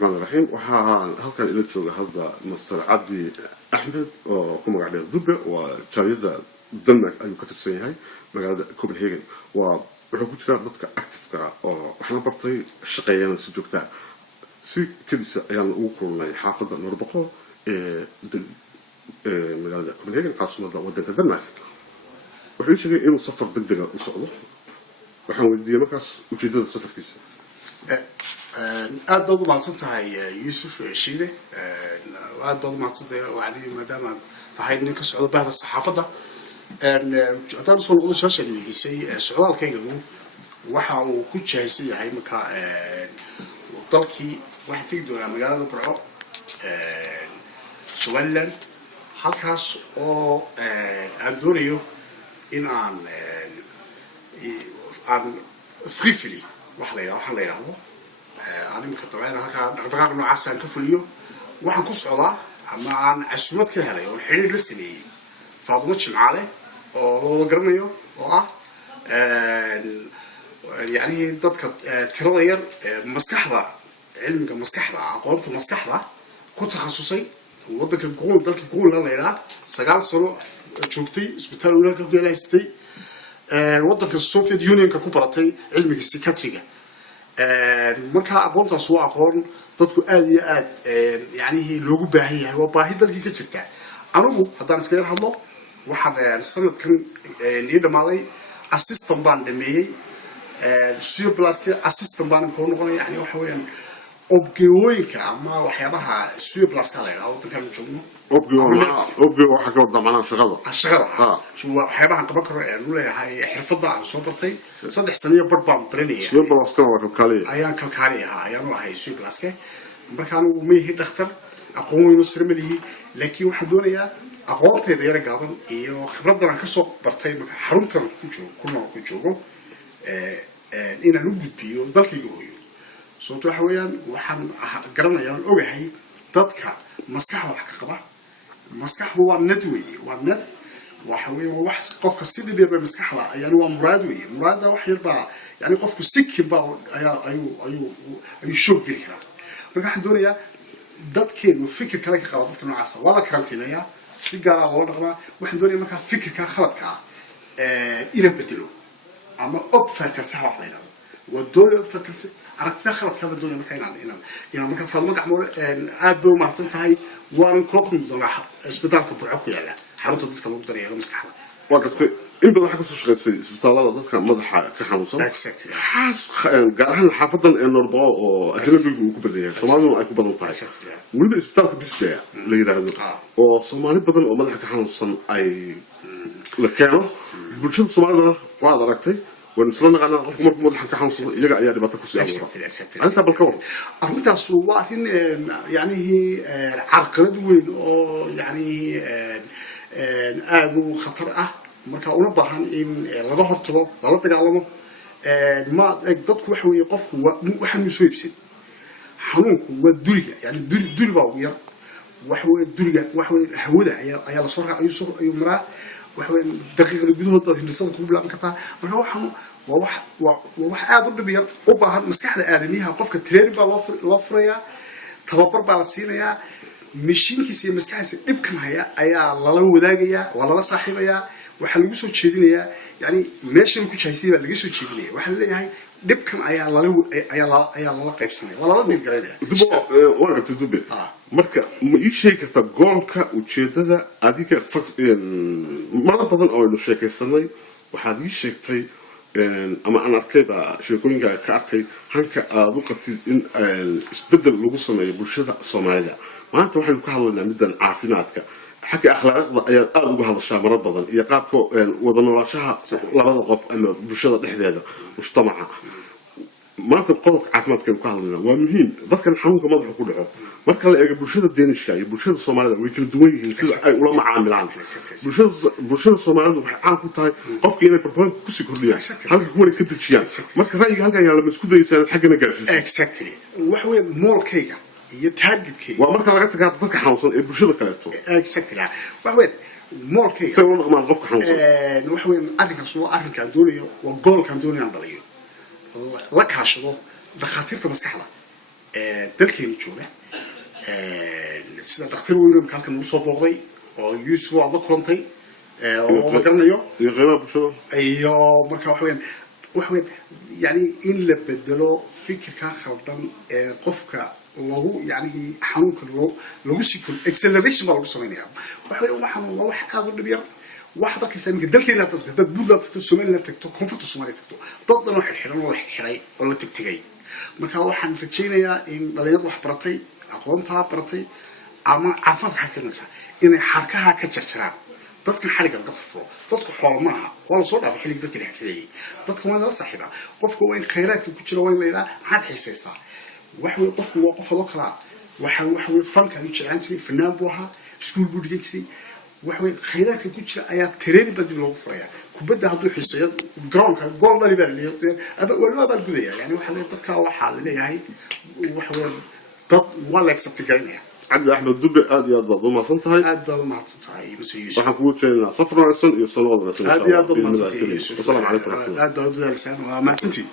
الرحمن الرحيم waxaan halkan ila jooga hadda Mr. Abdi Ahmed oo ku magac dheer Dube waa jaariyada Denmark ayuu ka tirsan yahay magaalada Copenhagen wuxuu ku jiraa dadka active-ka oo waxna bartay shaqeeyana si joogta si kadisa ayaan ugu kulnay xaafadda Noorboqo magaalada Copenhagen caasimada waddanka Denmark wuxuu sheegay inuu safar degdeg ah u socdo waxaan weydiiyay markaas ujeedada safarkiisa aad baad u mahadsantahay Yuusuf Shiile aad baad u mahadsantahay wacdi maadaama tahay nin ka socdo bahda saxaafadda haddaan soo noqdo soo sheegaysay socdaalkayga waxa uu ku jahaysan yahay marka dalkii waxa tagi doonaa magaalada Burco Somaliland halkaas oo aan doonayo in aan free waxa la yiraahdo أنا مكتبين هكذا دقائق نوعاً كفليو وحن كسرة أما عن عشرات كهذا والحين لسني فاضمتش معله أو قرنيو يعني ضدك تغير مستحضة علمك مستحضة قوانت مستحضة كنت تخصصي وضدك الجول ضدك الجول لا لا سجال صلوا شوكتي سبتال ولا كفي لا يستي وضدك السوفيت يونيون ككوبراتي علمك استكاتريجا marka aqoontaas waa aqoon dadku aad iyo aad yani loogu baahan yahay waa baahi dalkii ka jirta anigu haddaan iska yar hadlo waxaan sanadkan ii dhamaaday assistant baan dhameeyay CEO Pluska assistant baan ku noqonay yani waxa weeyaan obgeooyinka ama waxyaabaha CEO Pluska la yiraahdo dadkan joogno obgeo waxa ka wada macnaha shaqada waxyaabaha qaban karo ee uu leeyahay xirfadda aan soo bartay 3 sano baan baranayay CEO Pluska waa kalkaaliye ayaan kalkaaliyaha ayaan u ahay CEO Pluska markaan uu meehi dhakhtar aqoon weyn u sirmalihi laakiin waxa doonayaa aqoonteeda yar gaaban iyo khibradda aan ka soo bartay marka xaruntan ku joogo inaan u gudbiyo dalkayga hooyo sababtoo waxa weeyaan waxaan garanayaa ogahay dadka maskaxda wax ka qaba maskaxdu waa nadweey waa nad waxa weeye wax qofka si dhib yar maskaxda ayaan waa muraad wax yar baa yani qofku sikin baa ayuu shoog geli karaa marka waxaan doonayaa dadkeenu fikir kale ka qaba dadka noocaas waa la karantiinaya si gaar ah loo dhaqmaa waxaan doonayaa marka fikirka khaladka ina bedelo ama obfatar sax wax la yiraahdo waa doole obfatar aragtida khaladka la doonayo marka inaan marka faadmo gacmo aad bay u mahadsan tahay waan kula kulmi doonaa isbitaalka Burco ku yaala xarunta dadka lagu daryeelo maskaxda وقتي إن بدنا حكي سوش قصي سبتالله ضدك مضحى كحمصة حاس قارن حافظا إنه رضا أجنبي وكبدية سومالي أكو بدن طاي ولبي سبتالك بيسبيع اللي هذا وسومالي بدن ومضحى كحمصة أي لكانه بلشان سومالي ده واحد ركتي ونسلنا على قف مرة مضحى كحمصة يجا يعني بتكسي أنت بالكون أنت الصوار يعني هي عرقلة وين أو يعني aad u khatar ah marka una baahan in laga hortago la dagaalamo ma dadku waxa weeye qofku waxaan soo iibsan xanuunku waa duriga yani duri baa ugu yar waxa weeye duriga waxa weeye hawada ayaa la soo raacay ayuu maraa waxa weeye daqiiqada gudahood baad hindisada ku bilaaban kartaa marka waxaan waa wax aad u dhib yar u baahan maskaxda aadamiyaha qofka training baa loo furayaa tababar baa la siinayaa mishiinkiisa iyo maskaxdiisa dhibkan haya ayaa lala wadaagayaa lala saaxiibayaa waxa lagu soo jeedinayaa yani meeshan ku jahaysay baa laga soo jeedinayaa waxa la leeyahay dhibkan ayaa lala qaybsanaya lala dirgareynaya dubo waqti dube marka ma ii sheegi kartaa goolka ujeedada adiga mar badan oo aynu sheekaysanay waxaad ii sheegtay ama aan arkayba sheekooyinka ka arkay hanka aad u qabtid in isbedel lagu sameeyo bulshada Soomaalida maanta waxaan ka hadlaynaa middan caafimaadka xagga akhlaaqda ayaa aad uga hadashaa marar badan iyo qaabka wada noolaanshaha labada qof ama bulshada dhexdeeda mujtamaca maanta qodobka caafimaadka ka hadlaynaa waa muhiim dadkan xanuunka madaxa ku dhaco marka la eego bulshada Deenishka iyo bulshada Soomaalida way kala duwan yihiin sida ay ula macaamilaan bulshada Soomaalida waxay caan ku tahay qofka inay barnaamijka ku sii kordhiyaan halka kuwa iska dejiyaan marka ra'yiga halkan ayaa la isku dayaysaa xaggana gaarsiisay exactly waxa weeye moolkayga iyo targetkayga waa marka laga tagaa dadka xanuunsan ee bulshada kale to exactly waxa weeye moolkayga soo dhaqmaan qofka xanuunsan waxa weeye arrinkaas waa arrinkan doonayo waa goolkan doonayaan dhaliyo la kaashado dhakhaatiirta maskaxda dalkeenu jooga sida dhakhtar weyn oo halkan ugu soo booqday oo Yusuf waa la kulantay oo la garanayo iyo qeybaha bulshada iyo marka waxweyn yani in la bedelo fikirka khaldan ee qofka lagu yani xanuunka lagu sikul acceleration baa lagu sameeyaa waxaan wax aad u dhib yar واحد ذاك يسمى قدام كذا تقدر بولا تقدر سومالي تقدر كونفورت سومالي تقدر ضد أنا واحد حرام ولا حراي ولا تكتجي مركا واحد في تشينيا إن بلينا واحد برتي أقومتها برتي أما عفوا حكينا سا إن حركها كتشرشران ضد كل حاجة القفص ضد كل حوار معها ولا صورة في حليك ضد كل حكي ضد كمان لا صاحبة قف وين خيرات كل وين ليلا حد حساسة وحول قف وقف وقرا وحول فن كان يشتغل في فنان بوها سكول بودجنتي وحوين خيراتك كل آيات ترين بدي لو فريا كبده هذو حسيات جرام جول ما يبان لي ولا بال جدية يعني وحنا تذكر وحال لي هاي وحوين ضد ولا يكسب تجارية عبد أحمد دبي آدي أضبط ما صنتهاي أضبط ما صنتهاي بس يوسف وحكوت شيء صفر رأسا يوصل وضع آدي أضبط ما صنتهاي السلام عليكم أضبط لسان وما تنتي